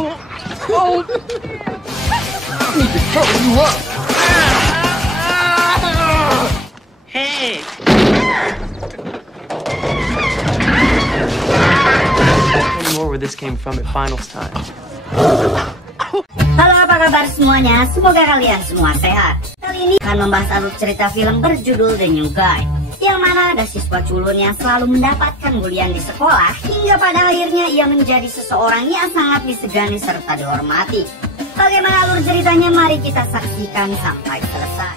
Oh! I need to cover you up! Hey! More where this came from at finals time. Halo, apa kabar semuanya? Semoga kalian semua sehat. Kali ini akan membahas alur cerita film berjudul The New Guy, yang mana ada siswa culun yang selalu mendapatkan bulian di sekolah hingga pada akhirnya ia menjadi seseorang yang sangat disegani serta dihormati. Bagaimana alur ceritanya? Mari kita saksikan sampai selesai.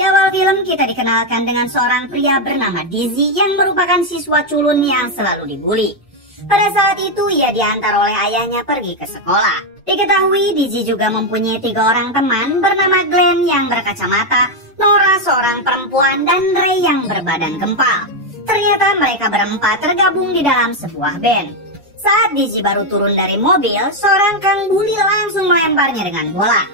Di awal film kita dikenalkan dengan seorang pria bernama Dizzy yang merupakan siswa culun yang selalu dibully. Pada saat itu ia diantar oleh ayahnya pergi ke sekolah. Diketahui Dizzy juga mempunyai 3 orang teman bernama Glenn yang berkacamata, Nora seorang perempuan, dan Ray yang berbadan gempal. Ternyata mereka berempat tergabung di dalam sebuah band. Saat Dizzy baru turun dari mobil, seorang kang bully langsung melemparnya dengan bola.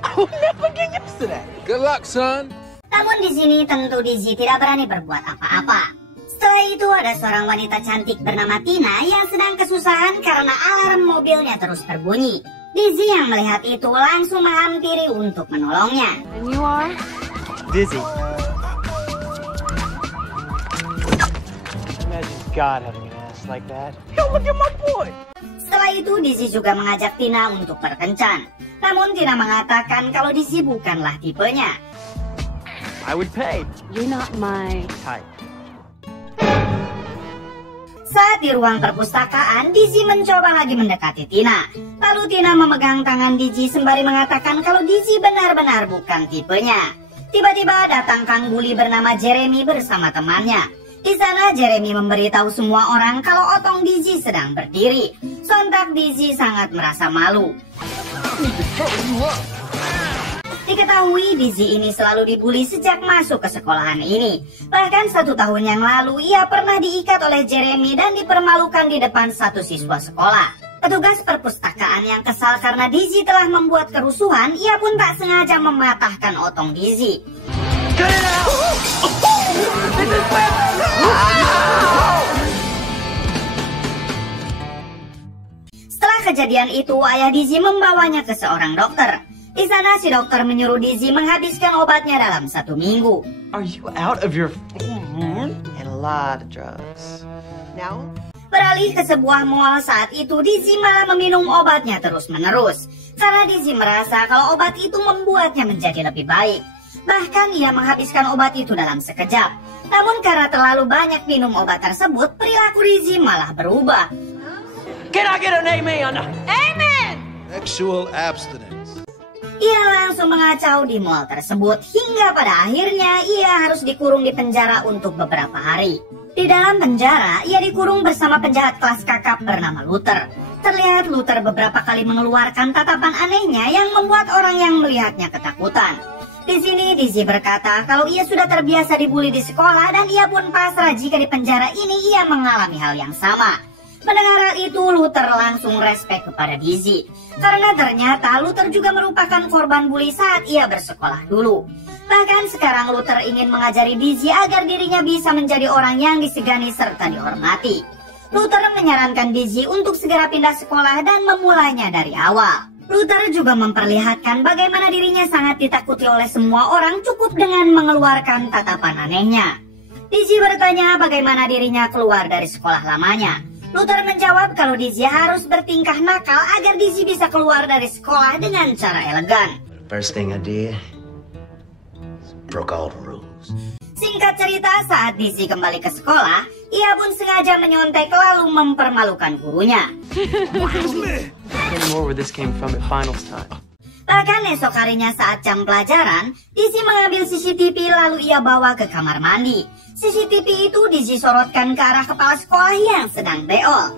I'll never get used to that. Good luck, son. Namun di sini tentu Dizzy tidak berani berbuat apa-apa. Setelah itu ada seorang wanita cantik bernama Tina yang sedang kesusahan karena alarm mobilnya terus berbunyi. Dizzy yang melihat itu langsung menghampiri untuk menolongnya. And you are? Dizzy. Imagine God having an ass like that. Yo, look at my boy. Setelah itu Dizzy juga mengajak Tina untuk berkencan. Namun Tina mengatakan kalau Dizzy bukanlah tipenya. I would pay. You're not my type. Saat di ruang perpustakaan, Dizzy mencoba lagi mendekati Tina. Lalu Tina memegang tangan Dizzy sembari mengatakan kalau Dizzy benar-benar bukan tipenya. Tiba-tiba datang kang bully bernama Jeremy bersama temannya. Di sana Jeremy memberitahu semua orang kalau otong Dizzy sedang berdiri. Sontak Dizzy sangat merasa malu. Diketahui Dizzy ini selalu dibully sejak masuk ke sekolahan ini. Bahkan 1 tahun yang lalu ia pernah diikat oleh Jeremy dan dipermalukan di depan satu siswa sekolah. Petugas perpustakaan yang kesal karena Dizzy telah membuat kerusuhan, ia pun tak sengaja mematahkan otong Dizzy. Setelah kejadian itu, ayah Dizzy membawanya ke seorang dokter. Di sana si dokter menyuruh Dizzy menghabiskan obatnya dalam 1 minggu. Are you out of your and a lot of drugs? Now? Beralih ke sebuah mall saat itu, Dizzy malah meminum obatnya terus-menerus. Karena Dizzy merasa kalau obat itu membuatnya menjadi lebih baik. Bahkan ia menghabiskan obat itu dalam sekejap. Namun karena terlalu banyak minum obat tersebut, perilaku Dizzy malah berubah. Can I get an amen on that? Amen! Sexual abstinence. Ia langsung mengacau di mall tersebut hingga pada akhirnya ia harus dikurung di penjara untuk beberapa hari. Di dalam penjara, ia dikurung bersama penjahat kelas kakap bernama Luther. Terlihat Luther beberapa kali mengeluarkan tatapan anehnya yang membuat orang yang melihatnya ketakutan. Di sini Dizzy berkata kalau ia sudah terbiasa dibully di sekolah dan ia pun pasrah jika di penjara ini ia mengalami hal yang sama. Mendengar hal itu, Luther langsung respek kepada Dizzy. Karena ternyata Luther juga merupakan korban bully saat ia bersekolah dulu. Bahkan sekarang Luther ingin mengajari Dizzy agar dirinya bisa menjadi orang yang disegani serta dihormati. Luther menyarankan Dizzy untuk segera pindah sekolah dan memulainya dari awal. Luther juga memperlihatkan bagaimana dirinya sangat ditakuti oleh semua orang cukup dengan mengeluarkan tatapan anehnya. Dizzy bertanya bagaimana dirinya keluar dari sekolah lamanya. Luther menjawab kalau Dizzy harus bertingkah nakal agar Dizzy bisa keluar dari sekolah dengan cara elegan. First thing I did was broke all the rules. Singkat cerita, saat Dizzy kembali ke sekolah, ia pun sengaja menyontek lalu mempermalukan gurunya. More where this came from at finals time. Bahkan esok harinya saat jam pelajaran, Dizzy mengambil CCTV lalu ia bawa ke kamar mandi. CCTV itu Dizzy sorotkan ke arah kepala sekolah yang sedang beol.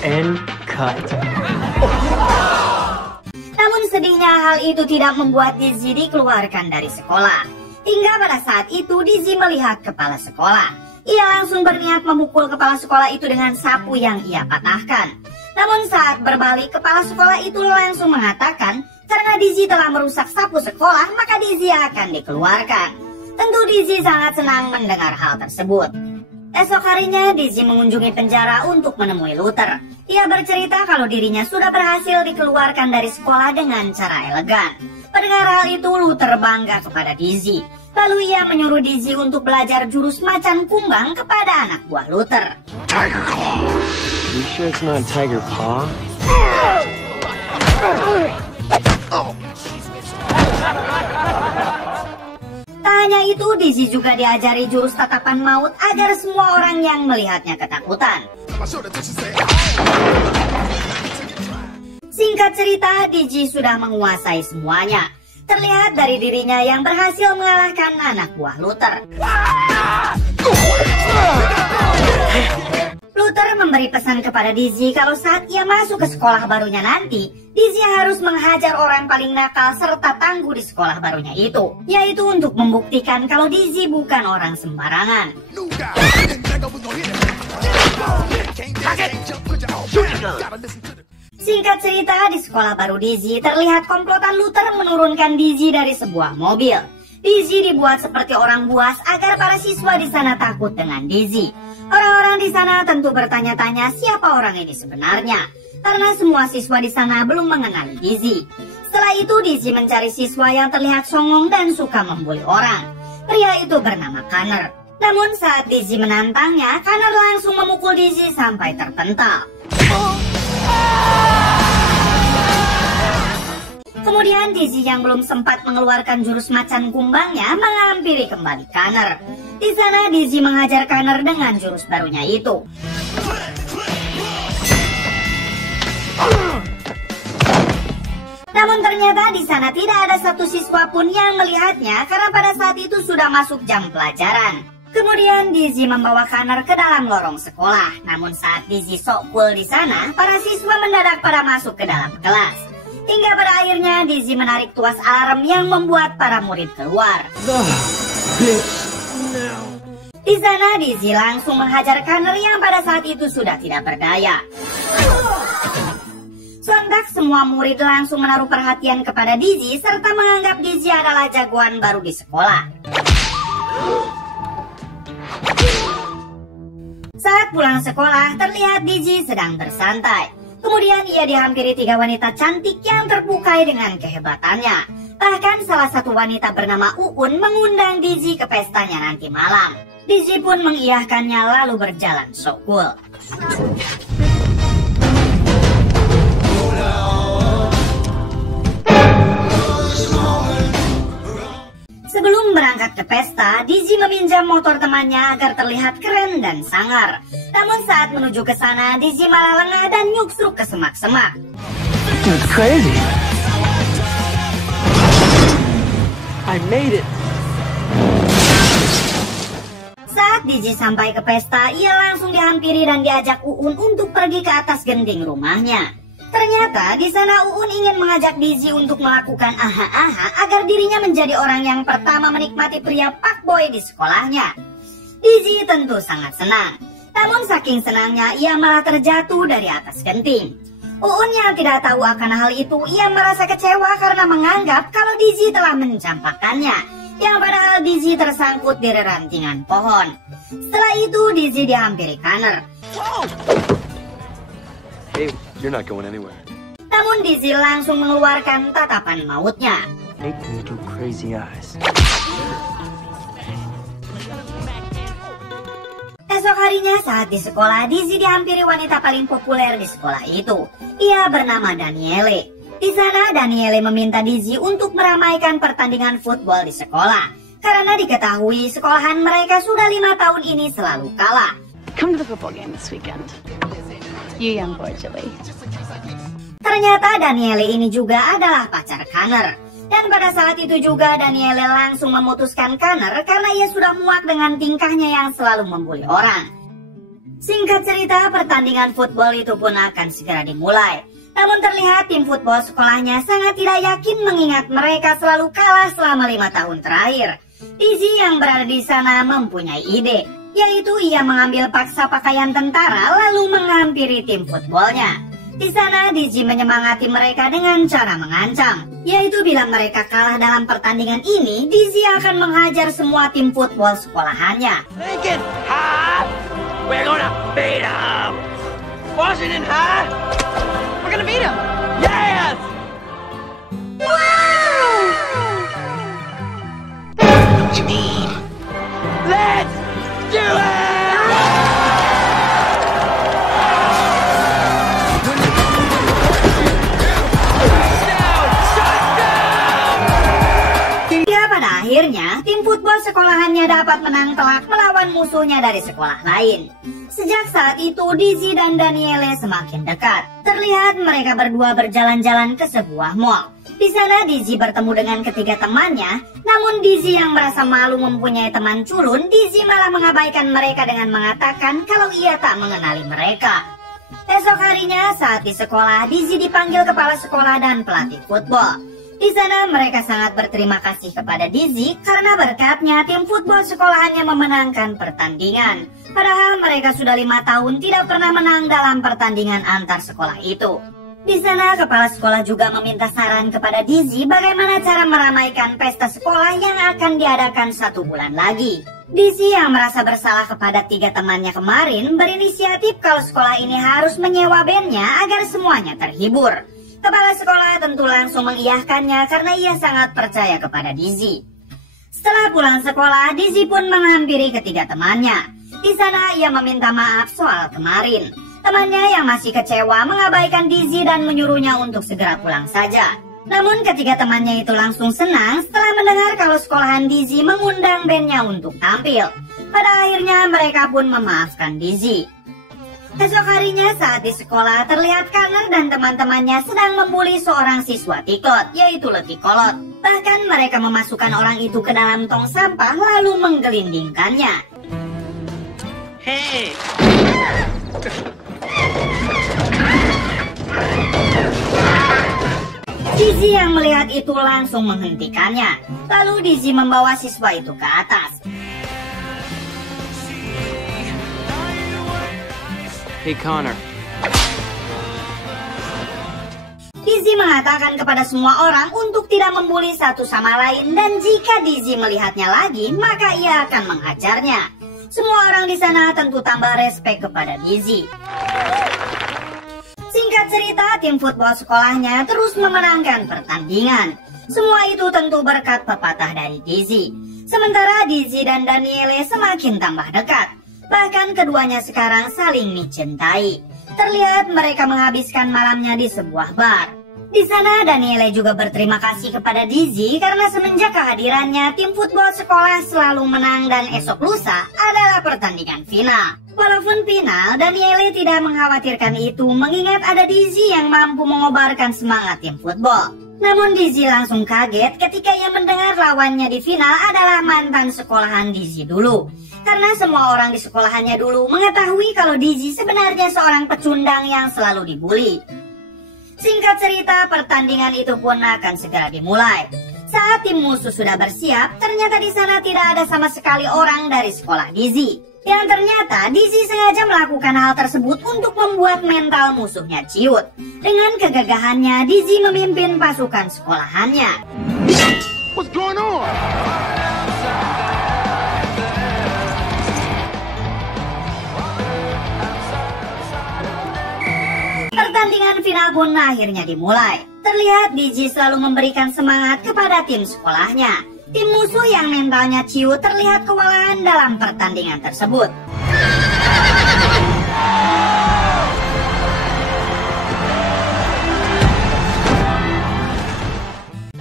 And cut. Namun sedihnya hal itu tidak membuat Dizzy dikeluarkan dari sekolah. Hingga pada saat itu Dizzy melihat kepala sekolah. Ia langsung berniat memukul kepala sekolah itu dengan sapu yang ia patahkan. Namun saat berbalik, kepala sekolah itu langsung mengatakan karena Dizzy telah merusak sapu sekolah, maka Dizzy akan dikeluarkan. Tentu Dizzy sangat senang mendengar hal tersebut. Esok harinya Dizzy mengunjungi penjara untuk menemui Luther. Ia bercerita kalau dirinya sudah berhasil dikeluarkan dari sekolah dengan cara elegan. Mendengar hal itu, Luther bangga kepada Dizzy. Lalu ia menyuruh Dizzy untuk belajar jurus macan kumbang kepada anak buah Luther. Tiger Claw. You sure it's not Tiger Paw? Tak hanya itu, Dizzy juga diajari jurus tatapan maut agar semua orang yang melihatnya ketakutan. Singkat cerita, Dizzy sudah menguasai semuanya. Terlihat dari dirinya yang berhasil mengalahkan anak buah Luther. Luther memberi pesan kepada Dizzy kalau saat ia masuk ke sekolah barunya nanti, Dizzy harus menghajar orang paling nakal serta tangguh di sekolah barunya itu, yaitu untuk membuktikan kalau Dizzy bukan orang sembarangan. Singkat cerita, di sekolah baru Dizzy terlihat komplotan Luther menurunkan Dizzy dari sebuah mobil. Dizzy dibuat seperti orang buas agar para siswa di sana takut dengan Dizzy. Orang-orang di sana tentu bertanya-tanya siapa orang ini sebenarnya, karena semua siswa di sana belum mengenali Dizzy. Setelah itu Dizzy mencari siswa yang terlihat songong dan suka membuli orang. Pria itu bernama Connor. Namun saat Dizzy menantangnya, Connor langsung memukul Dizzy sampai terpental. Kemudian Dizzy yang belum sempat mengeluarkan jurus macan kumbangnya menghampiri kembali Connor. Di sana Dizzy menghajar Connor dengan jurus barunya itu. Namun ternyata di sana tidak ada satu siswa pun yang melihatnya karena pada saat itu sudah masuk jam pelajaran. Kemudian Dizzy membawa Connor ke dalam lorong sekolah. Namun saat Dizzy sok cool di sana, para siswa mendadak pada masuk ke dalam kelas. Hingga pada akhirnya Dizzy menarik tuas alarm yang membuat para murid keluar. Di sana Dizzy langsung menghajar Connor yang pada saat itu sudah tidak berdaya. Sontak semua murid langsung menaruh perhatian kepada Dizzy serta menganggap Dizzy adalah jagoan baru di sekolah. Saat pulang sekolah, terlihat Dizzy sedang bersantai. Kemudian ia dihampiri 3 wanita cantik yang terbukai dengan kehebatannya. Bahkan salah satu wanita bernama Uun mengundang Dizzy ke pestanya nanti malam. Dizzy pun mengiyahkannya lalu berjalan so cool. Sebelum berangkat ke pesta, Dizzy meminjam motor temannya agar terlihat keren dan sangar. Namun saat menuju ke sana, Dizzy malah lengah dan nyuksruk ke semak-semak. It's crazy. I made it. Saat Dizzy sampai ke pesta, ia langsung dihampiri dan diajak Uun untuk pergi ke atas genting rumahnya. Ternyata di sana Uun ingin mengajak Dizzy untuk melakukan aha-aha agar dirinya menjadi orang yang pertama menikmati pria fuckboy di sekolahnya. Dizzy tentu sangat senang. Namun saking senangnya ia malah terjatuh dari atas genting. Uun yang tidak tahu akan hal itu, ia merasa kecewa karena menganggap kalau Dizzy telah mencampakkannya, yang padahal Dizzy tersangkut di rerantingan pohon. Setelah itu Dizzy dihampiri Connor. Hey, you're not going anywhere. Namun Dizzy langsung mengeluarkan tatapan mautnya. Make me do crazy eyes. Esok harinya saat di sekolah, Dizzy dihampiri wanita paling populer di sekolah itu. Ia bernama Daniele. Di sana Daniele meminta Dizzy untuk meramaikan pertandingan football di sekolah. Karena diketahui sekolahan mereka sudah 5 tahun ini selalu kalah. Come to the football game this weekend. You young boy, Jilly. Ternyata Daniele ini juga adalah pacar Connor. Dan pada saat itu juga Daniele langsung memutuskan Connor karena ia sudah muak dengan tingkahnya yang selalu membuli orang. Singkat cerita, pertandingan football itu pun akan segera dimulai. Namun terlihat tim football sekolahnya sangat tidak yakin mengingat mereka selalu kalah selama 5 tahun terakhir. Dizzy yang berada di sana mempunyai ide, yaitu ia mengambil paksa pakaian tentara lalu menghampiri tim footballnya. Di sana Dizzy menyemangati mereka dengan cara mengancam, yaitu bila mereka kalah dalam pertandingan ini, Dizzy akan menghajar semua tim football sekolahannya. Lincoln High, we're gonna beat 'em. Washington High, we're gonna beat 'em. Yes! Wow! What you need? Let's do it! Akhirnya, tim football sekolahannya dapat menang telak melawan musuhnya dari sekolah lain. Sejak saat itu, Dizzy dan Daniele semakin dekat. Terlihat mereka berdua berjalan-jalan ke sebuah mall. Di sana, Dizzy bertemu dengan ketiga temannya. Namun Dizzy yang merasa malu mempunyai teman culun, Dizzy malah mengabaikan mereka dengan mengatakan kalau ia tak mengenali mereka. Esok harinya, saat di sekolah, Dizzy dipanggil kepala sekolah dan pelatih football. Di sana mereka sangat berterima kasih kepada Dizzy karena berkatnya tim football sekolahannya memenangkan pertandingan. Padahal mereka sudah 5 tahun tidak pernah menang dalam pertandingan antar sekolah itu. Di sana kepala sekolah juga meminta saran kepada Dizzy bagaimana cara meramaikan pesta sekolah yang akan diadakan 1 bulan lagi. Dizzy yang merasa bersalah kepada 3 temannya kemarin berinisiatif kalau sekolah ini harus menyewa bandnya agar semuanya terhibur. Kepala sekolah tentu langsung mengiyahkannya karena ia sangat percaya kepada Dizzy. Setelah pulang sekolah, Dizzy pun menghampiri ketiga temannya. Di sana ia meminta maaf soal kemarin. Temannya yang masih kecewa mengabaikan Dizzy dan menyuruhnya untuk segera pulang saja. Namun ketiga temannya itu langsung senang setelah mendengar kalau sekolahan Dizzy mengundang bandnya untuk tampil. Pada akhirnya mereka pun memaafkan Dizzy. Esok harinya saat di sekolah terlihat Connor dan teman-temannya sedang membuli seorang siswa tiklot, yaitu Letty Kolot. Bahkan mereka memasukkan orang itu ke dalam tong sampah lalu menggelindingkannya. Hey! Dizzy yang melihat itu langsung menghentikannya. Lalu Dizzy membawa siswa itu ke atas. Hey Connor. Dizzy mengatakan kepada semua orang untuk tidak membuli satu sama lain dan jika Dizzy melihatnya lagi, maka ia akan menghajarnya. Semua orang di sana tentu tambah respek kepada Dizzy. Singkat cerita, tim football sekolahnya terus memenangkan pertandingan. Semua itu tentu berkat pepatah dari Dizzy. Sementara Dizzy dan Daniele semakin tambah dekat. Bahkan keduanya sekarang saling mencintai. Terlihat mereka menghabiskan malamnya di sebuah bar. Di sana Daniele juga berterima kasih kepada Dizzy karena semenjak kehadirannya tim football sekolah selalu menang dan esok lusa adalah pertandingan final. Walaupun final, Daniele tidak mengkhawatirkan itu mengingat ada Dizzy yang mampu mengobarkan semangat tim football. Namun Dizzy langsung kaget ketika ia mendengar lawannya di final adalah mantan sekolahan Dizzy dulu. Karena semua orang di sekolahannya dulu mengetahui kalau Dizzy sebenarnya seorang pecundang yang selalu dibully. Singkat cerita, pertandingan itu pun akan segera dimulai. Saat tim musuh sudah bersiap, ternyata di sana tidak ada sama sekali orang dari sekolah Dizzy. Yang ternyata Dizzy sengaja melakukan hal tersebut untuk membuat mental musuhnya ciut. Dengan kegagahannya, Dizzy memimpin pasukan sekolahannya. What's going on? Pertandingan final pun akhirnya dimulai. Terlihat Dizzy selalu memberikan semangat kepada tim sekolahnya. Tim musuh yang mentalnya ciut terlihat kewalahan dalam pertandingan tersebut.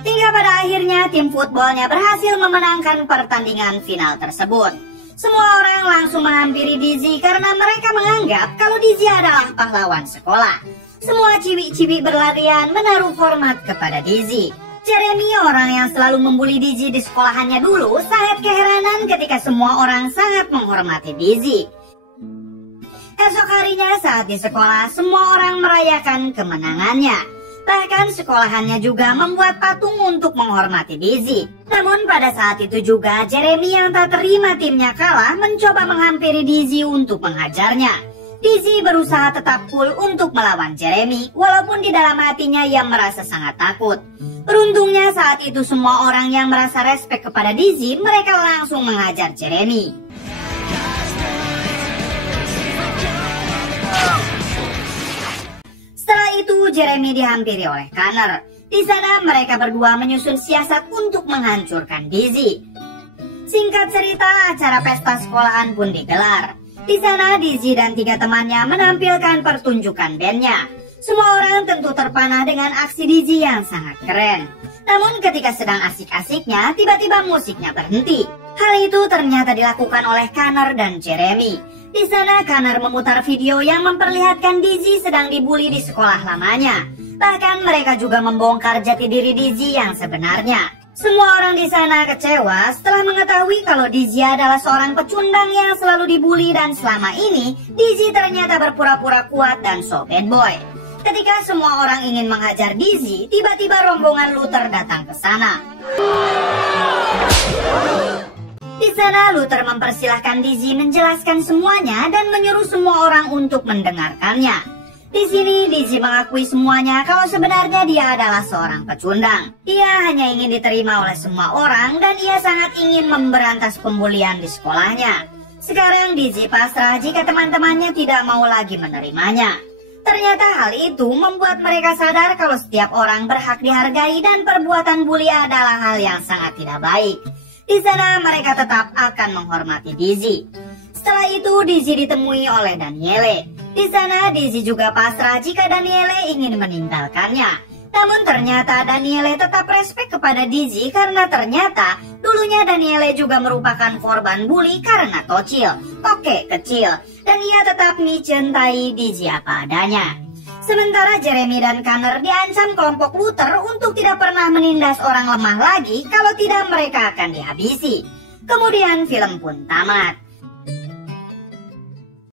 Hingga pada akhirnya tim footballnya berhasil memenangkan pertandingan final tersebut. Semua orang langsung menghampiri Dizzy karena mereka menganggap kalau Dizzy adalah pahlawan sekolah. Semua ciwi-ciwi berlarian menaruh hormat kepada Dizzy. Jeremy, orang yang selalu membuli Dizzy di sekolahannya dulu, sangat keheranan ketika semua orang sangat menghormati Dizzy. Keesok harinya saat di sekolah, semua orang merayakan kemenangannya. Bahkan sekolahannya juga membuat patung untuk menghormati Dizzy. Namun pada saat itu juga Jeremy yang tak terima timnya kalah mencoba menghampiri Dizzy untuk menghajarnya. Dizzy berusaha tetap cool untuk melawan Jeremy, walaupun di dalam hatinya ia merasa sangat takut. Beruntungnya saat itu semua orang yang merasa respek kepada Dizzy, mereka langsung menghajar Jeremy. Setelah itu Jeremy dihampiri oleh Connor. Di sana mereka berdua menyusun siasat untuk menghancurkan Dizzy. Singkat cerita, acara pesta sekolahan pun digelar. Di sana Dizzy dan 3 temannya menampilkan pertunjukan bandnya. Semua orang tentu terpana dengan aksi Dizzy yang sangat keren. Namun ketika sedang asik-asiknya, tiba-tiba musiknya berhenti. Hal itu ternyata dilakukan oleh Connor dan Jeremy. Di sana Connor memutar video yang memperlihatkan Dizzy sedang dibully di sekolah lamanya. Bahkan mereka juga membongkar jati diri Dizzy yang sebenarnya. Semua orang di sana kecewa setelah mengetahui kalau Dizzy adalah seorang pecundang yang selalu dibully dan selama ini Dizzy ternyata berpura-pura kuat dan so bad boy. Ketika semua orang ingin menghajar Dizzy, tiba-tiba rombongan Luther datang ke sana. Di sana Luther mempersilahkan Dizzy menjelaskan semuanya dan menyuruh semua orang untuk mendengarkannya. Di sini Dizzy mengakui semuanya kalau sebenarnya dia adalah seorang pecundang. Ia hanya ingin diterima oleh semua orang dan ia sangat ingin memberantas pembulian di sekolahnya. Sekarang Dizzy pasrah jika teman-temannya tidak mau lagi menerimanya. Ternyata hal itu membuat mereka sadar kalau setiap orang berhak dihargai dan perbuatan bully adalah hal yang sangat tidak baik. Di sana mereka tetap akan menghormati Dizzy. Setelah itu Dizzy ditemui oleh Daniele. Di sana Dizzy juga pasrah jika Daniele ingin meninggalkannya. Namun ternyata Daniele tetap respek kepada Dizzy karena ternyata dulunya Daniele juga merupakan korban bully karena tokek kecil. Dan ia tetap mencintai Dizzy apa adanya. Sementara Jeremy dan Connor diancam kelompok Luther untuk tidak pernah menindas orang lemah lagi, kalau tidak mereka akan dihabisi. Kemudian film pun tamat.